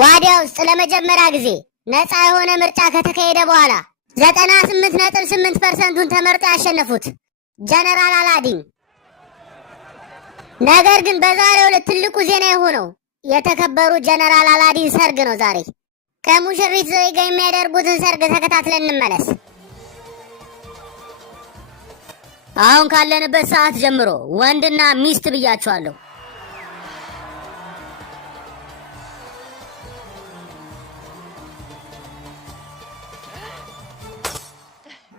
ዋዲያ ውስጥ ለመጀመሪያ ጊዜ ነፃ የሆነ ምርጫ ከተካሄደ በኋላ 98.8%ቱን ተመርጠው ያሸነፉት ጀነራል አላዲን። ነገር ግን በዛሬው ዕለት ትልቁ ዜና የሆነው የተከበሩ ጀነራል አላዲን ሰርግ ነው። ዛሬ ከሙሽሪት ዞይ ጋር የሚያደርጉትን ሰርግ ተከታትለን እንመለስ። አሁን ካለንበት ሰዓት ጀምሮ ወንድና ሚስት ብያቸዋለሁ።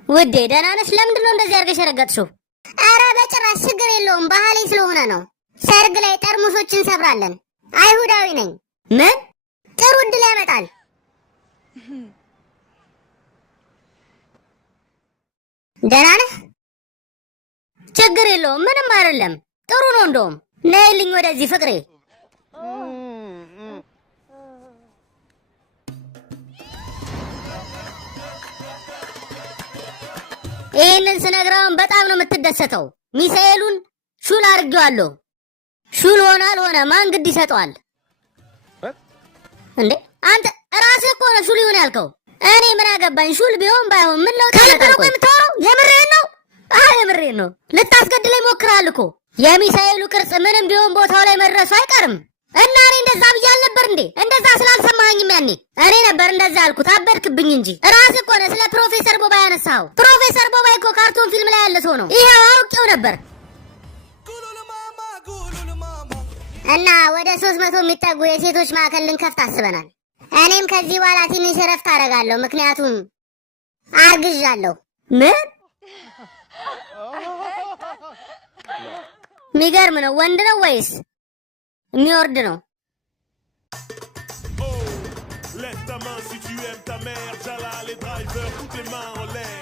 ውዴ ደህና ነሽ? ለምንድን ነው እንደዚህ አድርገሽ የረገጥሽው? ኧረ በጭራሽ ችግር የለውም፣ ባህሌ ስለሆነ ነው። ሰርግ ላይ ጠርሙሶችን እንሰብራለን። አይሁዳዊ ነኝ። ምን ጥሩ እድል ያመጣል። ደህና ነህ? ችግር የለውም፣ ምንም አይደለም። ጥሩ ነው። እንደውም ነይልኝ ወደዚህ ፍቅሬ። ይሄንን ስነግራውን በጣም ነው የምትደሰተው። ሚሳኤሉን ሹል አድርጌዋለሁ። ሹል ሆነ አልሆነ ማን ግድ ይሰጠዋል እንዴ? አንተ ራስህ እኮ ነው ሹል ይሁን ያልከው። እኔ ምን አገባኝ? ሹል ቢሆን ባይሆን ምን ለውጥ ያመጣል? ቆይ የምታወራው የምርህን ነው? አይ የምርህን ነው። ልታስገድለኝ ሞክረሃል እኮ። የሚሳኤሉ ቅርጽ ምንም ቢሆን ቦታው ላይ መድረሱ አይቀርም። እና እኔ እንደዛ ብዬ አልነበር እንዴ? እንደዛ ስላልሰማኸኝም ያኔ እኔ ነበር እንደዛ ያልኩት። አበድክብኝ እንጂ ራስህ እኮ ነህ ስለ ፕሮፌሰር ቦባ ያነሳኸው። ፕሮፌሰር ቦባ እኮ ካርቶን ፊልም ላይ ያለ ሰው ነው። ይሄው አውቄው ነበር። እና ወደ 300 የሚጠጉ የሴቶች ማዕከል ልንከፍት አስበናል። እኔም ከዚህ በኋላ ትንሽ እረፍት አደርጋለሁ፣ ምክንያቱም አርግዣለሁ። ምን የሚገርም ነው። ወንድ ነው ወይስ የሚወርድ ነው? Lève ta main si tu aimes ta mère, Jala, les drivers, toutes les mains en l'air.